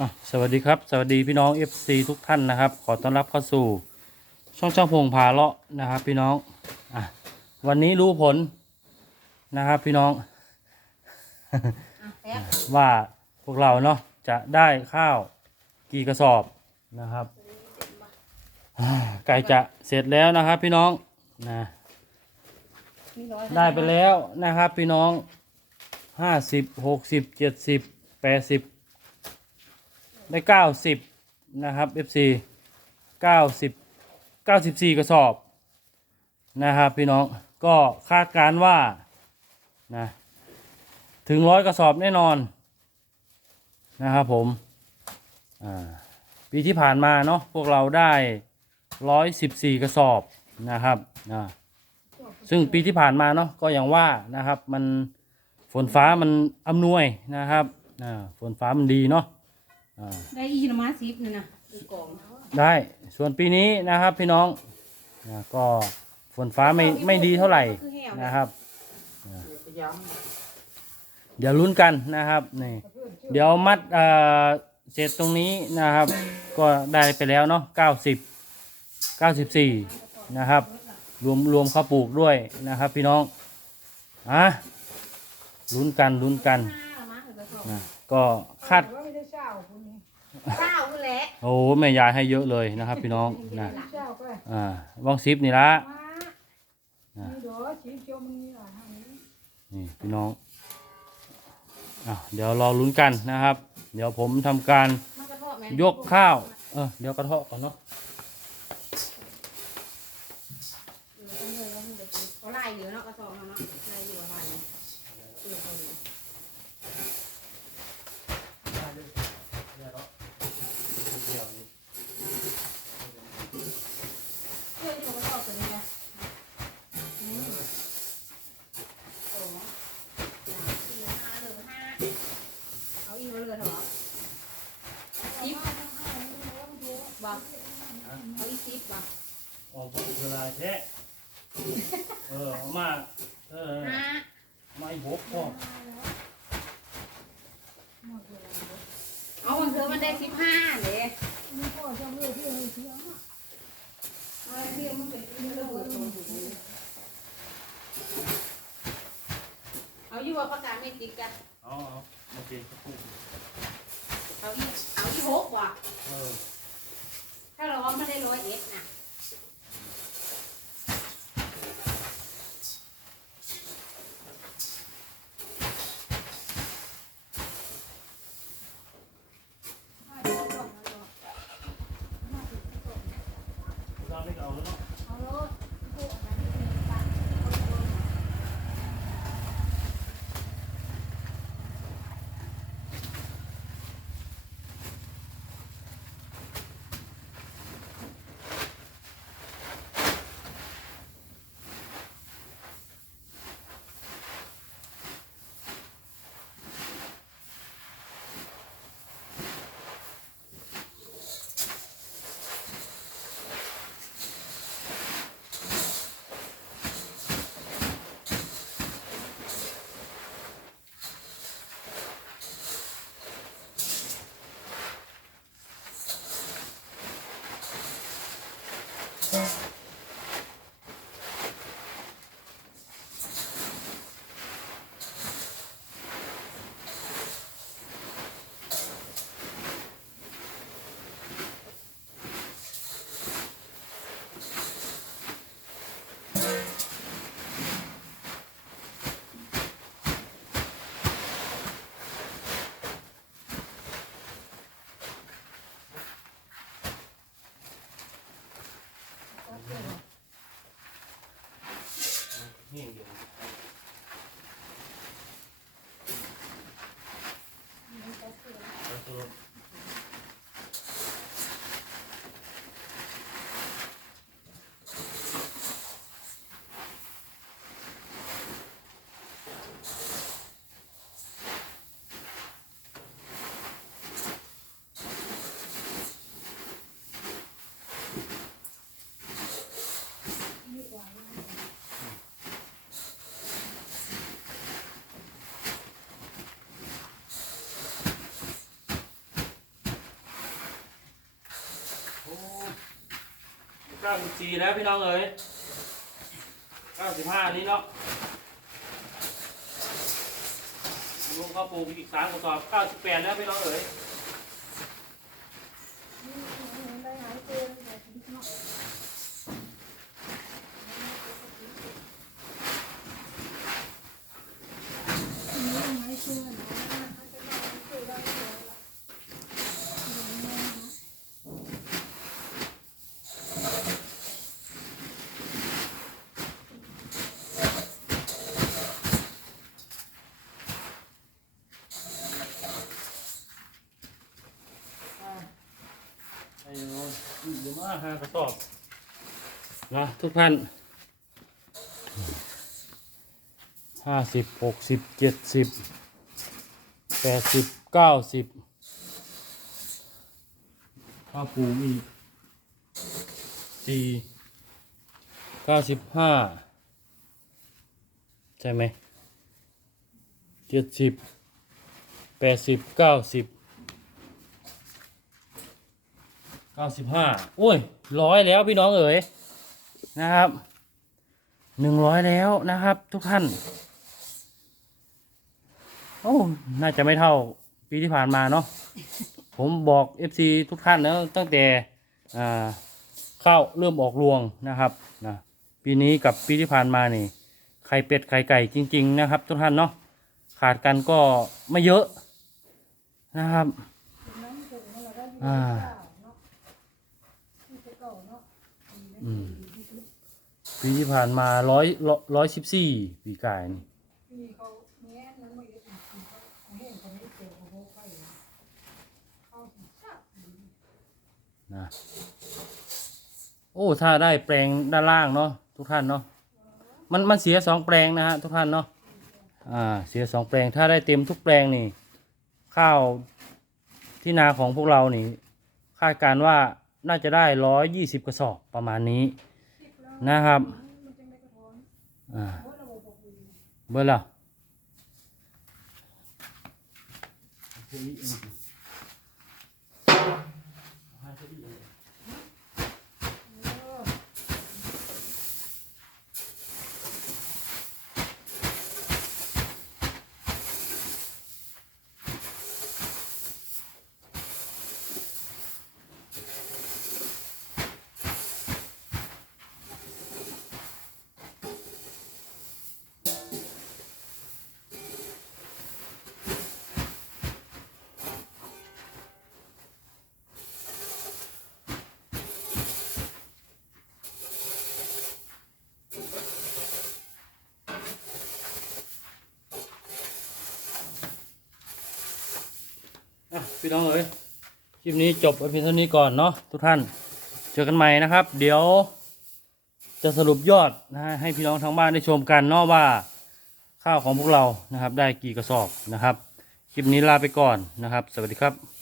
อะสวัสดีครับ สวัสดีพี่น้อง FC ทุกท่านนะครับ ขอต้อนรับเข้าสู่ ช่องช่างพงพาเลาะนะครับ พี่น้องอะวันนี้รู้ผลนะครับ พี่น้อง อะแป๊บว่าพวกเราเนาะจะได้ข้าวกี่กระสอบนะครับอ่าใกล้จะเสร็จแล้วนะครับ พี่น้องนะมีร้อยได้ไปแล้วนะครับ พี่น้องห้าสิบหกสิบเจ็ดสิบแปดสิบ ได้เก้าสิบนะครับ FC เก้าสิบเก้าสิบสี่กระสอบนะครับพี่น้องก็คาดการว่านะถึงร้อยกระสอบแน่นอนนะครับผมปีที่ผ่านมาเนาะพวกเราได้ร้อยสิบสี่กระสอบนะครับอ่าซึ่งปีที่ผ่านมาเนาะก็อย่างว่านะครับมันฝนฟ้ามันอำนวยนะครับอ่าฝนฟ้ามันดีเนาะ อ่าได้อีนามาซิปนี่นะคือกล่องได้ส่วนปีนี้นะครับพี่น้องนะก็ฝนฟ้าไม่ไม่ดีเท่าไหร่นะครับอ่าเดี๋ยวลุ้นกันนะครับนี่เดี๋ยวมัดเอ่อเสร็จตรงนี้นะครับ ก็ได้ไปแล้วเนาะเก้าสิบเก้าสิบสี่นะครับ รวมรวมข้าวปลูกด้วยนะครับ พี่น้องอะลุ้นกันลุ้นกันห้าละมั้งเดี๋ยวจะส่งนะก็คาด เก้าคือแหละโอ้แม่ยายให้เยอะเลยนะครับ พี่น้องนะเช่าก็อ่าวังซิปนี่ละมานี่ดอชีเจียวมันนี่อะทางนี้นี่พี่น้องอะเดี๋ยวรอลุ้นกันนะครับ เดี๋ยวผมทำการมันกระเทาะไหมยกข้าวเออเดี๋ยวกระเทาะก่อนเนาะเออต้องเลยต้องเลยเดี๋ยวเขาไล่อยู่เนาะกระสอบเนาะไล่อยู่อะไรเนี่ยเออเอาอยู่เพื่อนที่เขากระสอบตัวนี้นะอืมสองสามสี่ห้าเหลือห้าเอาอีกมาเลยเถอะสิบบ่เอาอีกสิบบ่ ออกเวลาแท้ เออเอามา เออห้าไม่บกพ่อเอาวันเธอมันได้สิบห้าเลยนี่พ่อจะเลือที่ให้เสียงอะเอาเที่ยวมันเป็นเรื่องเปิดตัวอยู่ดีเอาอยู่ว่าประกาศไม่ติดกันเอาเอาโอเคข้าวปลูกเอาอีเอาอีหกว่ะเออถ้าเราว่าไม่ได้ร้อยเอ็ดน่ะ เก้าสิบสี่แล้วพี่น้องเอ๋ยเก้าสิบห้านี้เนาะลุงก็ปลูกอีกสามกระสอบเก้าสิบแปดแล้วพี่น้องเอ๋ย ห้ากระสอบนะทุกท่านห้าสิบหกสิบเจ็ดสิบแปดสิบเก้าสิบข้าวปลูกอีกสี่เก้าสิบห้าใช่ไหมเจ็ดสิบแปดสิบเก้าสิบ เก้าสิบห้าโอ้ยร้อยแล้วพี่น้องเอ๋ยนะครับหนึ่งร้อยแล้วนะครับ ทุกท่านโอ้น่าจะไม่เท่าปีที่ผ่านมาเนาะผมบอก FC ทุกท่านแล้วตั้งแต่อ่าข้าวเริ่มออกรวงนะครับนะปีนี้กับปีที่ผ่านมานี่ไข่เป็ดไข่ไก่จริง ๆ นะครับ ทุกท่านเนาะขาดกันก็ไม่เยอะนะครับอ่า เนาะที่เก่าเนาะ อืม ปีที่ผ่านมาร้อยร้อยสิบสี่ปีกายนี่ที่เขาแง่นั้นไม่ได้เป็นเขาเห็นเขาไม่เจอเขาไปเขาสับนะโอ้ถ้าได้แปลงด้านล่างเนาะทุกท่านเนาะมันมันเสียสองแปลงนะฮะทุกท่านเนาะอ่าเสียสองแปลงถ้าได้เต็มทุกแปลงนี่ ข้าวที่นาของพวกเรานี่ คาดการณ์ว่า น่าจะได้ร้อยยี่สิบกระสอบประมาณนี้นะครับอ่าเบอกดีเบอร์ละ พี่น้องเอ้ยคลิปนี้จบไว้เพียงเท่านี้ก่อนเนาะทุกท่าน เจอกันใหม่นะครับ เดี๋ยว จะสรุปยอดนะฮะให้พี่น้องทางบ้านได้ชมกันเนาะว่า ข้าวของพวกเรานะครับ ได้กี่กระสอบนะครับ คลิปนี้ลาไปก่อนนะครับ สวัสดีครับ